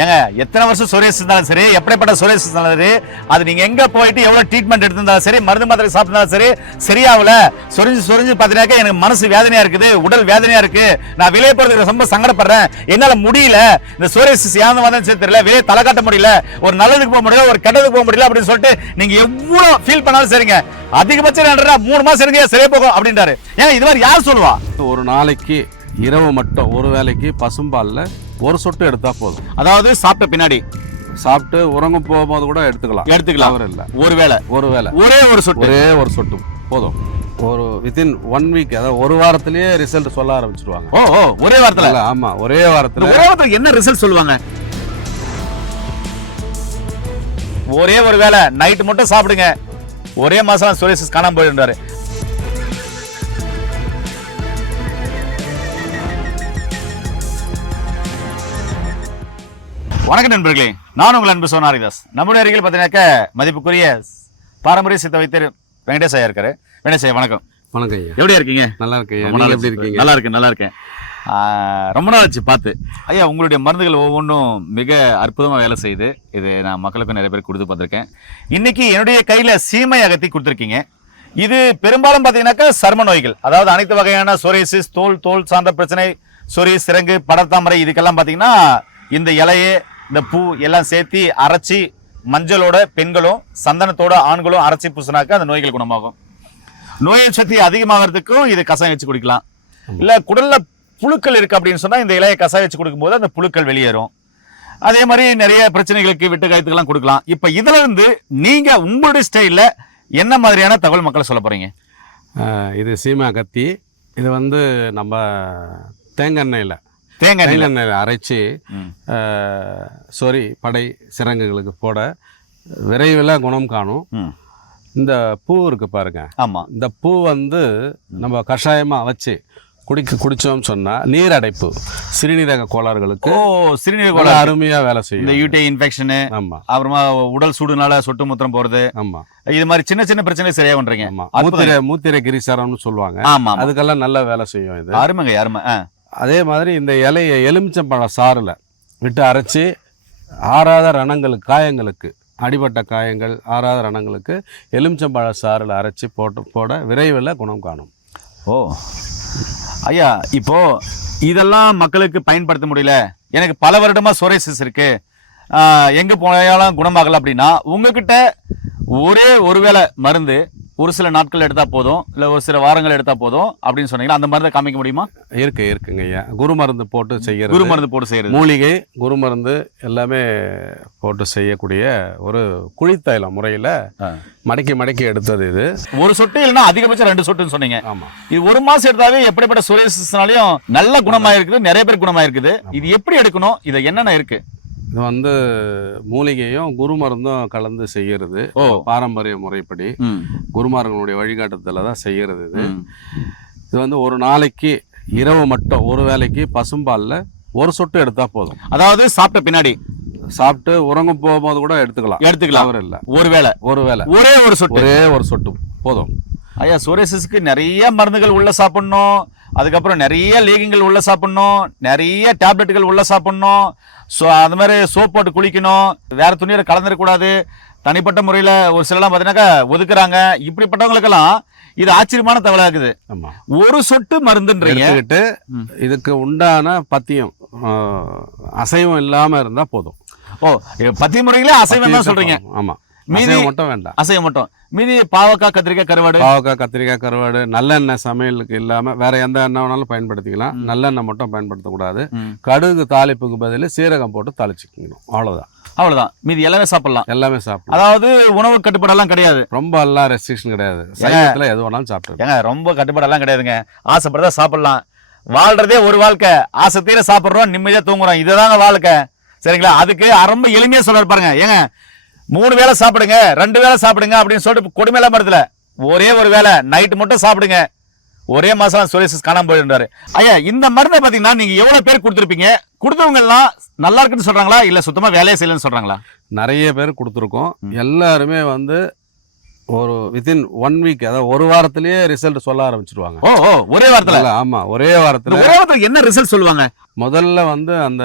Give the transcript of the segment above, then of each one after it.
ஏங்க எத்தனை வருஷம் சுரேஷ் இருந்தாலும் சரி எப்படிப்பட்ட சுரேஷ் இருந்தாலும் சரி அது நீங்க எங்க போயிட்டு எவ்வளவு ட்ரீட்மெண்ட் எடுத்திருந்தாலும் சரி மருந்து மாத்திரை சாப்பிட்டாலும் சரி சரியாகல. சுரிஞ்சு சுரிஞ்சு பார்த்தீங்கன்னாக்க எனக்கு மனசு வேதனையா இருக்குது உடல் வேதனையா இருக்கு. நான் வெளியே போறதுக்கு ரொம்ப சங்கடப்படுறேன். என்னால முடியல. இந்த சுரேஷ் ஏன் வந்தேன்னு சரி தெரியல வெளியே தலை காட்ட முடியல ஒரு நல்லதுக்கு போக முடியல ஒரு கெட்டதுக்கு போக முடியல அப்படின்னு சொல்லிட்டு நீங்க எவ்வளவு ஃபீல் பண்ணாலும் சரிங்க. அதிகபட்சம் என்னடா மூணு மாசம் இருங்க சரியா போகும் அப்படின்றாரு. ஏன் இது மாதிரி யார் சொல்லுவா? ஒரு நாளைக்கு இரவு மட்டும் ஒரு வேளைக்கு பசும்பாலில் ஒரு சொட்டு எடுத்தா போதும். அதாவது சாப்பிட்ட பின்னாடி. சாப்பிட்டு உறங்கும் போகும்போது கூட எடுத்துக்கலாம். எடுத்துக்கலாம். தவறு இல்லை. ஒருவேளை ஒரு வேளை. ஒரே ஒரு சொட்டு. ஒரே ஒரு சொட்டு. போதும். ஒரு வித்தின் ஒன் வீக் அதாவது ஒரு வாரத்திலேயே ரிசல்ட் சொல்ல ஆரம்பிச்சிருவாங்க. ஓ ஓ ஒரே வாரத்துல. இல்ல, ஆமா ஒரே வாரத்துல. ஒரே வாரத்துக்கு என்ன ரிசல்ட் சொல்லுவாங்க? ஒரே ஒரு வேளை. நைட் மட்டும் சாப்பிடுங்க. ஒரே மாசம் சோரியாசிஸ் காணாம போயிடுறாரு வணக்கம் நண்பர்களே நான் உங்கள் அன்பு சோனாரிதாஸ். நம்முடைய அருகில் பார்த்தீங்கன்னாக்க மதிப்புக்குரிய பாரம்பரிய சித்த வைத்தியர் வெங்கடேஷ் ஐயா இருக்காரு. வெங்கடேஷ் ஐயா வணக்கம். வணக்கம் ஐயா. எப்படியா இருக்கீங்க? நல்லா இருக்கேன் எப்படி. இருக்கீங்க? நல்லா இருக்கேன் நல்லா இருக்கேன். ரொம்ப நாள் ஆச்சு பார்த்து. ஐயா உங்களுடைய மருந்துகள் ஒவ்வொன்றும் மிக அற்புதமாக வேலை செய்யுது. இது நான் மக்களுக்கும் நிறைய பேர் கொடுத்து பார்த்துருக்கேன். இன்னைக்கு என்னுடைய கையில் சீமை அகத்தி கொடுத்துருக்கீங்க. இது பெரும்பாலும் பார்த்தீங்கன்னாக்கா சர்ம நோய்கள். அதாவது அனைத்து வகையான சோரியாசிஸ் தோல் தோல் சார்ந்த பிரச்சனை சொறி சிறங்கு படத்தாமரை இதுக்கெல்லாம் பார்த்தீங்கன்னா இந்த இலையே இந்த பூ எல்லாம் சேர்த்து அரைச்சி மஞ்சளோட பெண்களும் சந்தனத்தோட ஆண்களும் அரைச்சி பூசினாக்கா அந்த நோய்கள் குணமாகும். நோய் சக்தி அதிகமாகிறதுக்கும் இது கசாயம் வச்சு குடிக்கலாம். இல்ல குடல்ல புழுக்கள் இருக்கு அப்படின்னு சொன்னா இந்த இலையை கசாயம் வச்சு கொடுக்கும்போது அந்த புழுக்கள் வெளியேறும். அதே மாதிரி நிறைய பிரச்சனைகளுக்கு விட்டு காயத்துக்கெல்லாம் கொடுக்கலாம். இப்ப இதுல இருந்து நீங்க உங்களுடைய ஸ்டைல்ல என்ன மாதிரியான தகவல் மக்களை சொல்ல போறீங்க? ஆஹ் இது சீமா கத்தி. இது வந்து நம்ம தேங்காய் எண்ணெயில். தேங்காய் எண்ணெய். அரைச்சி சொறி படை சிறங்குகளுக்கு போட விரைவில் குணம் காணும். இந்த பூ இருக்கு பாருங்க. ஆமா. இந்த பூ வந்து நம்ம கஷாயமாக வச்சு குடிக்க குடிச்சோம்னு சொன்னா நீர் அடைப்பு சிறுநீரக கோளாறுகளுக்கு ஓ சிறுநீரக கோளாறு. அருமையா வேலை இந்த செய்யும். யூடி இன்ஃபெக்ஷனு ஆமா. அப்புறமா உடல் சூடுனால சொட்டு மூத்திரம் போறது. ஆமா. இது மாதிரி சின்ன சின்ன பிரச்சனை சரியா பண்றீங்க ஆமா. மூத்திரை மூத்திரை கிரிசரம்னு சொல்லுவாங்க. ஆமா. அதுக்கெல்லாம் நல்ல வேலை செய்யும் இது. அருமைங்க அருமை. அதே மாதிரி இந்த இலையை எலுமிச்சம்பழ சாறில் விட்டு அரைச்சி ஆறாத ரணங்களுக்கு காயங்களுக்கு அடிபட்ட காயங்கள் ஆறாத ரணங்களுக்கு எலுமிச்சம்பழ சாறில் அரைச்சி போட்டு போட விரைவில் குணம் காணும். ஓ. ஐயா இப்போது இதெல்லாம் மக்களுக்கு பயன்படுத்த முடியல. எனக்கு பல வருடமாக சோரேசிஸ் இருக்குது எங்கே போனாலும் குணமாகலை அப்படின்னா உங்ககிட்ட ஒரே ஒருவேளை மருந்து ஒரு சில நாட்கள் எடுத்தா போதும் இல்ல ஒரு சில வாரங்கள் எடுத்தா போதும் அப்படின்னு சொன்னீங்கன்னா அந்த மருந்தை காமிக்க முடியுமா? இருக்கு இருக்குங்க ஐயா. குரு மருந்து போட்டு செய்யறது. குரு மருந்து போட்டு செய்யறது. மூலிகை குரு மருந்து எல்லாமே போட்டு செய்யக்கூடிய ஒரு குழித்தைலம் முறையில். மடக்கி மடக்கி எடுத்தது இது. ஒரு சொட்டு இல்லைன்னா அதிகபட்சம் ரெண்டு சொட்டுன்னு சொன்னீங்க. ஆமாம் இது ஒரு மாசம் எடுத்தாவே எப்படிப்பட்ட சோரியாசிஸ்னாலையும் நல்ல குணமாயிருக்குது நிறைய பேர் குணமாயிருக்குது. இது எப்படி எடுக்கணும்? இது என்னென்ன இருக்கு? இது வந்து மூலிகையும் குரு மருந்தும் கலந்து செய்யறது ஓ. பாரம்பரிய முறைப்படி. குருமார்களுடைய வழிகாட்டுதல தான் செய்யறது இது. இது வந்து ஒரு நாளைக்கு இரவு மட்டும் ஒரு வேளைக்கு பசும்பாலில் ஒரு சொட்டு எடுத்தா போதும். அதாவது சாப்பிட்ட பின்னாடி. சாப்பிட்டு உறங்கும் போகும்போது கூட எடுத்துக்கலாம். எடுத்துக்கலாம். தவறு இல்லை. ஒருவேளை ஒரு வேளை. ஒரே ஒரு சொட்டு. ஒரே ஒரு சொட்டு. போதும். ஐயா சோரியாசிஸ்க்கு நிறைய மருந்துகள் உள்ள சாப்பிடணும். அதுக்கப்புறம் நிறைய லீகிங்கள் உள்ள சாப்பிடணும் நிறைய டேப்லெட்டுகள் உள்ள சாப்பிடணும். ஸோ அந்த மாதிரி சோப் போட்டு குளிக்கணும். வேற துணியோட கலந்துடக்கூடாது தனிப்பட்ட முறையில் ஒரு சிலலாம் பார்த்தீங்கன்னாக்கா ஒதுக்குறாங்க. இப்படிப்பட்டவங்களுக்கெல்லாம் இது ஆச்சரியமான தகவலாக இருக்குது ஆமா. ஒரு சொட்டு மருந்துன்றீங்க. இதுக்கு உண்டான பத்தியம் அசைவம் இல்லாம இருந்தா போதும். ஓ இது பத்தி முறைகளே அசைவம் தான் சொல்றீங்க. ஆமா. மீதி- மட்டும் வேண்டாம். அசைவம் மட்டும். மீதி பாவக்காய் கத்திரிக்காய் கருவாடு? பாவக்காய் கத்திரிக்காய் கருவாடு நல்லெண்ணெய் சமையலுக்கு இல்லாம வேற எந்த எண்ணெய் வேணாலும் பயன்படுத்திக்கலாம். நல்லெண்ணெய் மட்டும் பயன்படுத்தக்கூடாது. கடுகு தாளிப்புக்கு பதில் சீரகம் போட்டு தாளிச்சுக்கணும். அவ்வளவுதான். அவ்வளவுதான். மீதி எல்லாமே சாப்பிடலாம். எல்லாமே சாப்பிடலாம். அதாவது உணவு கட்டுப்பாடெல்லாம் கிடையாது. ரொம்ப எல்லாம் ரெஸ்ட்ரிக்ஷன் கிடையாது. சைவத்துல எது வேணாலும் சாப்பிட்டு ஏங்க ரொம்ப கட்டுப்பாடெல்லாம் கிடையாதுங்க. ஆசைப்படுறதா சாப்பிடலாம். வாழ்றதே ஒரு வாழ்க்கை. ஆசை தீர சாப்பிட்றோம் நிம்மதியா தூங்குறோம். இதுதாங்க வாழ்க்கை. சரிங்களா? அதுக்கு ரொம்ப எளிமையா சொல்றாரு பாருங்க. ஏங்க மூணு வேளை சாப்பிடுங்க ரெண்டு வேளை சாப்பிடுங்க அப்படின்னு சொல்லிட்டு கொடுமையெல்லாம் மருத்துல ஒரே ஒரு வேளை நைட்டு மட்டும் சாப்பிடுங்க. ஒரே மாசம் சோரியாசிஸ் காணாம போயிடுறாரு ஐயா இந்த மருந்தை பாத்தீங்கன்னா நீங்க எவ்வளவு பேர் கொடுத்துருப்பீங்க? கொடுத்தவங்க எல்லாம் நல்லா இருக்குன்னு சொல்றாங்களா? இல்ல சுத்தமா வேலையே செய்யலன்னு சொல்றாங்களா? நிறைய பேர் கொடுத்துருக்கோம். எல்லாருமே வந்து ஒரு வித்தின் ஒன் வீக் அதாவது ஒரு வாரத்திலேயே ரிசல்ட் சொல்ல ஆரம்பிச்சிருவாங்க. ஓ ஓ ஒரே வாரத்துல? இல்ல, ஆமா ஒரே வாரத்துல. ஒரே வாரத்துல என்ன ரிசல்ட் சொல்லுவாங்க? முதல்ல வந்து அந்த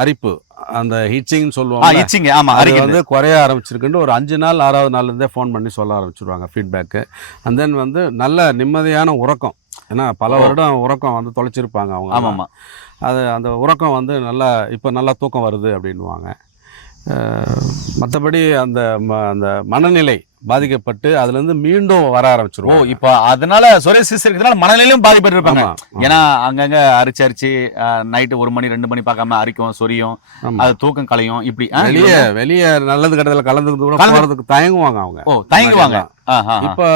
அரிப்பு அந்த ஹிச்சிங் ஆ சொல்லுவாங்க இச்சிங்க ஆமா அது வந்து குறைய ஆரம்பிச்சிருக்குன்னு ஒரு அஞ்சு நாள் ஆறாவது நாள்ல இருந்தே ஃபோன் பண்ணி சொல்ல ஆரம்பிச்சிருவாங்க ஃபீட்பேக்கு அண்ட் தென் வந்து நல்ல நிம்மதியான உறக்கம். ஏன்னா பல. வருடம் உறக்கம் வந்து தொலைச்சிருப்பாங்க அவங்க ஆமா ஆமா அது அந்த உறக்கம் வந்து நல்லா இப்போ நல்லா தூக்கம் வருது அப்படின்வாங்க மற்றபடி அந்த அந்த மனநிலை பாதிக்கப்பட்டு அதுலேருந்து மீண்டும் வர ஓ ஆரம்பிச்சிருவோம் இப்போ அதனால சொரேசிஸ் இருக்கிறதுனால மனநிலையும் பாதிப்பட்டு இருப்பாங்க ஏன்னா அங்கங்க அரிச்சு அரிச்சு நைட்டு ஒரு மணி ரெண்டு மணி பார்க்காம அரிக்கும் சொரியும். அது தூக்கம் கலையும் இப்படி வெளியே வெளியே நல்லது கெட்டதில் கலந்துக்கிறது கூட போகிறதுக்கு தயங்குவாங்க அவங்க. ஓ தயங்குவாங்க. இப்போ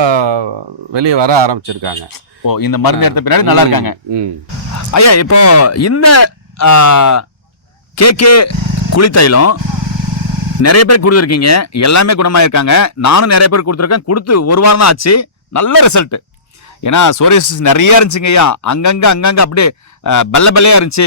வெளியே வர ஆரம்பிச்சிருக்காங்க. ஓ இந்த மருந்து எடுத்த பின்னாடி நல்லா இருக்காங்க. ஐயா இப்போ இந்த கேகே குளித்தைலம் நிறைய பேர் கொடுத்துருக்கீங்க. எல்லாமே குணமாயிருக்காங்க. நானும் நிறைய பேர் கொடுத்துருக்கேன். கொடுத்து ஒரு வாரம் தான் ஆச்சு. நல்ல ரிசல்ட் ஏன்னா சோரியாசிஸ் நிறைய இருந்துச்சுங்க ஐயா. அங்கங்க அங்கங்க அப்படியே பெல்ல பெல்லையா இருந்துச்சு.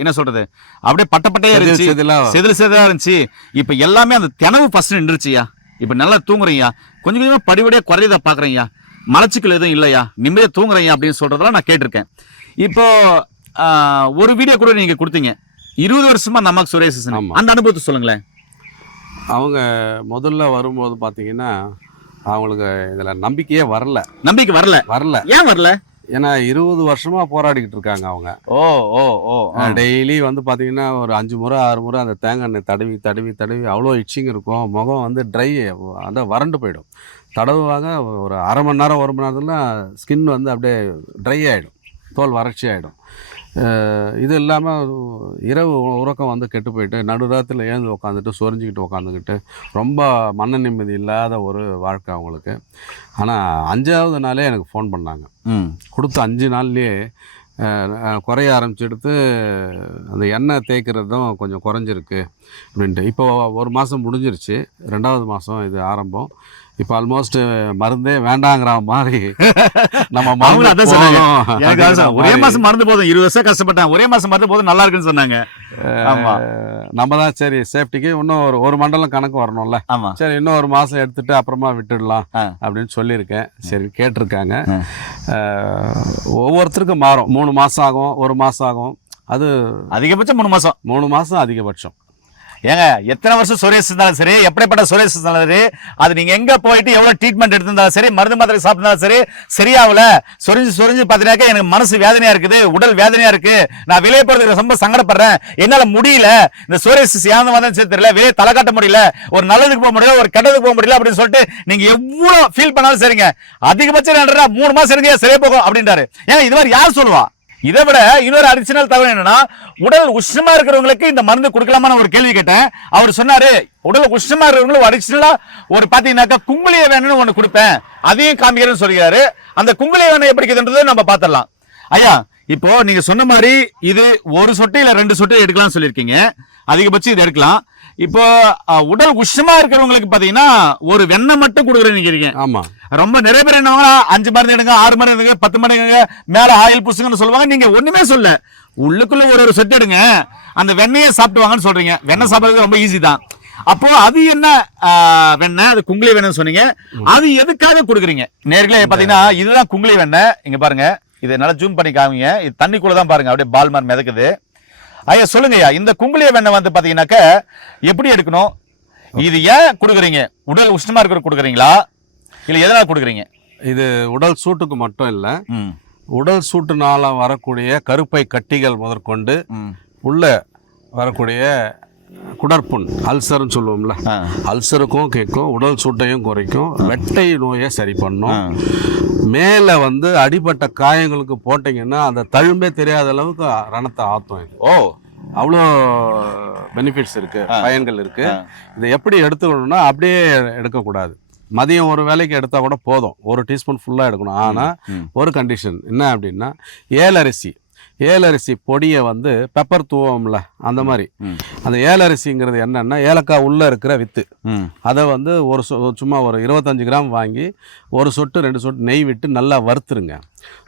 என்ன சொல்றது? அப்படியே பட்ட பட்டையா செதில் இருந்துச்சு. செதிலா. செதில் செதிலா இருந்துச்சு. இப்போ எல்லாமே அந்த தினவு ஃபர்ஸ்ட் நின்றுச்சுயா இப்போ நல்லா தூங்குறீங்க கொஞ்சம் கொஞ்சமா படிப்படியா குறையத பாக்குறீங்க மலச்சிக்கல் எதுவும் இல்லையா நிம்மதியா தூங்குறீங்க அப்படின்னு சொல்றதெல்லாம் நான் கேட்டிருக்கேன். இப்போ ஆஹ், ஒரு வீடியோ கூட நீங்க கொடுத்தீங்க. இருபது வருஷமா நமக்கு சுரேஷ் ஆமா. அந்த அனுபவத்தை சொல்லுங்களேன். அவங்க முதல்ல வரும்போது பார்த்தீங்கன்னா அவங்களுக்கு இதில் நம்பிக்கையே வரல. நம்பிக்கை வரல? வரல. ஏன் வரல? ஏன்னா இருபது வருஷமா போராடிக்கிட்டு இருக்காங்க அவங்க. ஓ ஓ ஓ. டெய்லி வந்து பார்த்தீங்கன்னா ஒரு அஞ்சு முறை ஆறு முறை அந்த தேங்காய் எண்ணெய் தடவி தடவி தடவி அவ்வளோ இச்சிங் இருக்கும். முகம் வந்து ட்ரை அதான் வறண்டு போயிடும். தடவுவாங்க ஒரு அரை மணி நேரம் ஒரு மணி நேரத்துல ஸ்கின் வந்து அப்படியே ட்ரை ஆகிடும் தோல் வறட்சி ஆகிடும் இது இல்லாமல் இரவு உறக்கம் வந்து கெட்டு போயிட்டு நடுராத்தில் எழுந்து உட்காந்துட்டு சொரிஞ்சிக்கிட்டு உட்காந்துக்கிட்டு ரொம்ப மன நிம்மதி இல்லாத ஒரு வாழ்க்கை அவங்களுக்கு. ஆனால் அஞ்சாவது நாளே எனக்கு ஃபோன் பண்ணாங்க. ம். கொடுத்த அஞ்சு நாள்லயே குறைய ஆரம்பிச்செடுத்து அந்த எண்ணெய் தேய்க்கிறதும் கொஞ்சம் குறைஞ்சிருக்கு அப்படின்ட்டு. இப்போ ஒரு மாதம் முடிஞ்சிருச்சு. ரெண்டாவது மாதம் இது ஆரம்பம். இப்போ ஆல்மோஸ்ட் மருந்தே வேண்டாங்கிற மாதிரி நம்ம அவங்களும் அதான் சொன்னாங்க. ஒரே மாதிரி, மாசம் மறந்து போதும். இருபது வருஷம் கஷ்டப்பட்டேன். ஒரே மாசம் மறந்து போதும் நல்லா இருக்குன்னு சொன்னாங்க. நம்ம தான் சரி சேஃப்டிக்கு இன்னும் ஒரு ஒரு மண்டலம் கணக்கு வரணும்ல. சரி இன்னும் ஒரு மாதம் எடுத்துட்டு அப்புறமா விட்டுடலாம். அப்படின்னு சொல்லியிருக்கேன். சரி கேட்டிருக்காங்க. ஒவ்வொருத்தருக்கும் மாறும். மூணு மாதம் ஆகும் ஒரு மாதம் ஆகும். அது அதிகபட்சம் மூணு மாசம். மூணு மாதம் அதிகபட்சம். ஏங்க எத்தனை வருஷம் சுரேஷ் இருந்தாலும் சரி எப்படிப்பட்ட சுரேஷ் இருந்தாலும் சரி அது நீங்க எங்க போயிட்டு எவ்வளவு ட்ரீட்மெண்ட் எடுத்திருந்தாலும் சரி மருந்து மாத்திரை சாப்பிட்டாலும் சரி சரியாவல சொரிஞ்சு சொரிஞ்சு பார்த்தீங்கன்னாக்கா எனக்கு மனசு வேதனையா இருக்குது உடல் வேதனையா இருக்கு. நான் வெளியே போறதுக்கு ரொம்ப சங்கடப்படுறேன். என்னால முடியல. இந்த சுரேஷ் சேர்ந்த மாதிரி சரி தெரியல வெளியே தலை காட்ட முடியல. ஒரு நல்லதுக்கு போக முடியல ஒரு கெட்டதுக்கு போக முடியல அப்படின்னு சொல்லிட்டு நீங்க எவ்வளவு ஃபீல் பண்ணாலும் சரிங்க. அதிகபட்சம் மூணு மாசம் இருங்க சரியா போகும் அப்படின்றாரு. ஏன் இது மாதிரி யார் சொல்லுவா? இதை விட இன்னொரு அடிஷனல் தகவல் என்னன்னா உடல் உஷ்ணமா இருக்கிறவங்களுக்கு இந்த மருந்து கொடுக்கலாமான்னு ஒரு கேள்வி கேட்டேன். அவர் சொன்னாரு உடல் உஷ்ணமா இருக்கிறவங்களுக்கு அடிஷனலா ஒரு பாத்தீங்கன்னாக்கா குங்குளிய வேணும்னு ஒண்ணு கொடுப்பேன். அதையும் காமிக்கிறேன்னு சொல்கிறாரு அந்த குங்குளிய வேணும் எப்படி இருக்குதுன்றதை நம்ம பார்த்துடலாம் ஐயா இப்போ நீங்க சொன்ன மாதிரி இது ஒரு சொட்டு இல்ல ரெண்டு சொட்டு எடுக்கலாம்னு சொல்லியிருக்கீங்க. அதிகபட்சம் இது எடுக்கலாம். இப்போ உடல் உஷ்ணமா இருக்கிறவங்களுக்கு பாத்தீங்கன்னா ஒரு வெண்ணெய் மட்டும் கொடுக்குறேன்னு நினைக்கிறீங்க. ஆமாம் ரொம்ப நிறைய பேர் என்ன அஞ்சு மருந்து எடுங்க ஆறு மருந்து எடுங்க பத்து மருந்து எடுங்க மேல ஆயில் பூசுங்கன்னு சொல்லுவாங்க. நீங்க ஒண்ணுமே சொல்ல. உள்ளுக்குள்ள ஒரு ஒரு செட் எடுங்க. அந்த வெண்ணெயை சாப்பிடுவாங்கன்னு சொல்றீங்க. வெண்ணெய் சாப்பிடுறது ரொம்ப ஈஸி தான். அப்போ அது என்ன? வெண்ணெய் அது குங்குளி வெண்ணெய் சொன்னீங்க. அது எதுக்காக கொடுக்குறீங்க? நேர்களே பாத்தீங்கன்னா இதுதான் குங்குளி வெண்ணெய். இங்க பாருங்க. இதை நல்லா ஜூம் பண்ணி காமிங்க. இது தண்ணிக்குள்ள தான் பாருங்க. அப்படியே பால் மாதிரி மிதக்குது. ஐயா சொல்லுங்க ஐயா. இந்த குங்குளிய வெண்ணெய் வந்து பாத்தீங்கன்னாக்க எப்படி எடுக்கணும்? இது ஏன் கொடுக்குறீங்க? உடல் உஷ்ணமா இருக்கிற கொடுக்குறீங்களா? இல்ல எதனால கொடுக்குறீங்க? இது உடல் சூட்டுக்கு மட்டும் இல்லை உடல் சூட்டுனால வரக்கூடிய கருப்பை கட்டிகள் முதற்கொண்டு உள்ள வரக்கூடிய குடற்புண் அல்சர்னு சொல்லுவோம்ல. அல்சருக்கும் கேட்கும் உடல் சூட்டையும் குறைக்கும் வெட்டை நோயை சரி பண்ணும். மேலே வந்து அடிபட்ட காயங்களுக்கு போட்டிங்கன்னா அந்த தழும்பே தெரியாத அளவுக்கு ரணத்தை ஆத்தும் இது. ஓ. அவ்வளோ பெனிஃபிட்ஸ் இருக்கு பயன்கள் இருக்கு. ஆ. இதை எப்படி எடுத்துக்கணும்னா அப்படியே எடுக்கக்கூடாது. மதியம் ஒரு வேலைக்கு எடுத்தால் கூட போதும். ஒரு டீஸ்பூன் ஃபுல்லாக எடுக்கணும். ஆனால். ஒரு கண்டிஷன் என்ன அப்படின்னா ஏலரிசி. ஏலரிசி பொடியை வந்து பெப்பர் தூவோம்ல அந்த மாதிரி. அந்த ஏலரிசிங்கிறது என்னன்னா ஏலக்காய் உள்ளே இருக்கிற வித்து. அதை வந்து ஒரு சும்மா ஒரு இருபத்தஞ்சு கிராம் வாங்கி ஒரு சொட்டு ரெண்டு சொட்டு நெய் விட்டு நல்லா வறுத்துருங்க.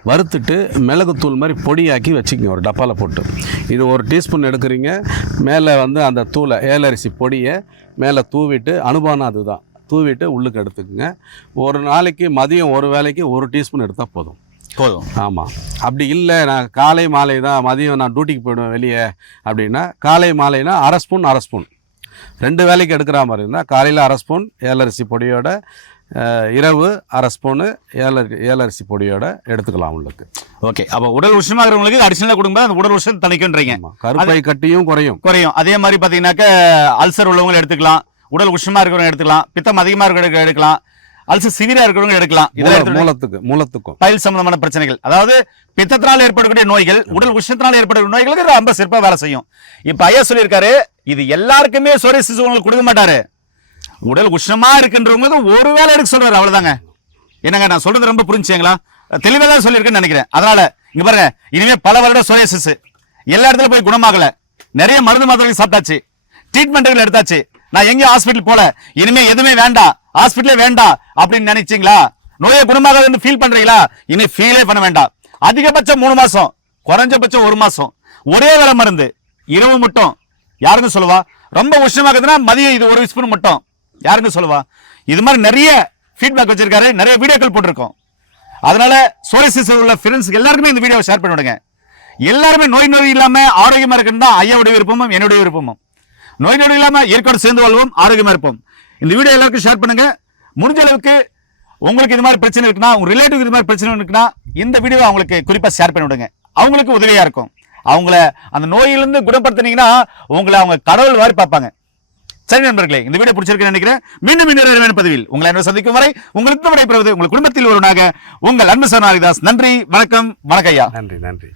வறுத்துட்டு மிளகுத்தூள் மாதிரி பொடியாக்கி வச்சுக்கோங்க ஒரு டப்பாவில் போட்டு. இது ஒரு டீஸ்பூன் எடுக்கிறீங்க. மேலே வந்து அந்த தூளை ஏலரிசி பொடியை மேலே தூவிட்டு அனுபானம் அதுதான். தூவிட்டு உள்ளுக்கு எடுத்துக்கோங்க. ஒரு நாளைக்கு மதியம் ஒரு வேளைக்கு ஒரு டீஸ்பூன் எடுத்தால் போதும். போதும். ஆமாம் அப்படி இல்லை நான் காலை மாலை தான் மதியம் நான் டியூட்டிக்கு போயிடுவேன் வெளியே அப்படின்னா காலை மாலைனா அரை ஸ்பூன் அரை ஸ்பூன். ரெண்டு வேலைக்கு எடுக்கிற மாதிரி இருந்தால் காலையில் அரை ஸ்பூன் ஏலரிசி பொடியோட இரவு அரை ஸ்பூனு ஏலரி ஏலரிசி பொடியோட எடுத்துக்கலாம் உள்ளுக்கு. ஓகே. அப்ப உடல் உஷ்ணமா இருக்கிறவங்களுக்கு அடிஷனலா கொடுக்கும்போது அந்த உடல் உஷ்ணம் தணிக்குன்றீங்க. கருப்பை கட்டியும் குறையும். குறையும். அதே மாதிரி பாத்தீங்கன்னாக்க அல்சர் உள்ளவங்க எடுத்துக்கலாம். உடல் உஷ்ணமா இருக்கிறவங்க எடுத்துக்கலாம் பித்தம் அதிகமா இருக்கிறவங்க எடுக்கலாம். அல்சர் சிவியரா இருக்கிறவங்க எடுக்கலாம். மூலத்துக்கு மூலத்துக்கும். பயில் சம்பந்தமான பிரச்சனைகள். அதாவது பித்தத்தினால் ஏற்படக்கூடிய நோய்கள் உடல் உஷ்ணத்தினால் ஏற்படக்கூடிய நோய்களுக்கு ரொம்ப சிறப்பா வேலை செய்யும். இப்ப ஐயா சொல்லியிருக்காரு இது எல்லாருக்குமே சோரியாசிஸ் உங்களுக்கு கொடுக்க மாட்டாரு. உடல் உஷ்ணமா இருக்குன்றவங்களுக்கு ஒரு வேலை எடுக்க சொல்றாரு அவ்வளவுதாங்க. என்னங்க நான் சொல்றது ரொம்ப புரிஞ்சுங்களா? தெளிவாக தான் சொல்லியிருக்கேன்னு நினைக்கிறேன். அதனால இங்க பாருங்க இனிமே பல வருடம் சோரியாசிஸ் எல்லா இடத்துல போய் குணமாகல. நிறைய மருந்து மாத்திரைகள் சாப்பிட்டாச்சு. ட்ரீட்மெண்ட்டுகள் எடுத்தாச்சு. நான் எங்கேயும் ஹாஸ்பிட்டல் போல. இனிமே எதுவுமே வேண்டாம். ஹாஸ்பிட்டலே வேண்டாம். அப்படின்னு நினைச்சீங்களா? நோயை குணமாக வந்து ஃபீல் பண்றீங்களா? இனி ஃபீலே பண்ண வேண்டாம். அதிகபட்சம் மூணு மாசம் குறைஞ்சபட்சம் ஒரு மாசம். ஒரே வேலை மருந்து இரவு மட்டும். யாருங்க சொல்லுவா? ரொம்ப உஷ்ணமாக்குதுன்னா மதியம் இது ஒரு ஸ்பூன் மட்டும். யாருங்க சொல்லுவா? இது மாதிரி நிறைய ஃபீட்பேக் வச்சிருக்காரு. நிறைய வீடியோக்கள் போட்டிருக்கோம். அதனால சோரிசிஸ் உள்ள ஃப்ரெண்ட்ஸ்க்கு எல்லாருக்குமே இந்த வீடியோவை ஷேர் பண்ணி விடுங்க எல்லாருமே நோய் நோய் இல்லாம ஆரோக்கியமா இருக்குன்னு தான் ஐயாவுடைய விருப்பமும் என்னுடைய விருப்பமும். நோய் நொடி இல்லாம ஏற்காடு சேர்ந்து வாழ்வோம் ஆரோக்கியமா இருப்போம். இந்த வீடியோ எல்லாருக்கும் ஷேர் பண்ணுங்க. முடிஞ்ச அளவுக்கு உங்களுக்கு இது மாதிரி பிரச்சனை இருக்குன்னா உங்க ரிலேட்டிவ் இது மாதிரி பிரச்சனை இருக்குன்னா இந்த வீடியோ அவங்களுக்கு குறிப்பா ஷேர் பண்ணி விடுங்க. அவங்களுக்கு உதவியா இருக்கும். அவங்கள அந்த நோயிலிருந்து குணப்படுத்தினீங்கன்னா உங்களை அவங்க கடவுள் மாதிரி பார்ப்பாங்க. சரி நண்பர்களே இந்த வீடியோ பிடிச்சிருக்கேன் நினைக்கிறேன். மீண்டும் இன்னொரு பதிவில் உங்களை என்ன சந்திக்கும் வரை உங்களுக்கு விடைபெறுவது உங்கள் குடும்பத்தில் ஒருவனாக உங்கள் அன்பு சரணாரிதாஸ் நன்றி வணக்கம் வணக்கம் ஐயா. நன்றி நன்றி.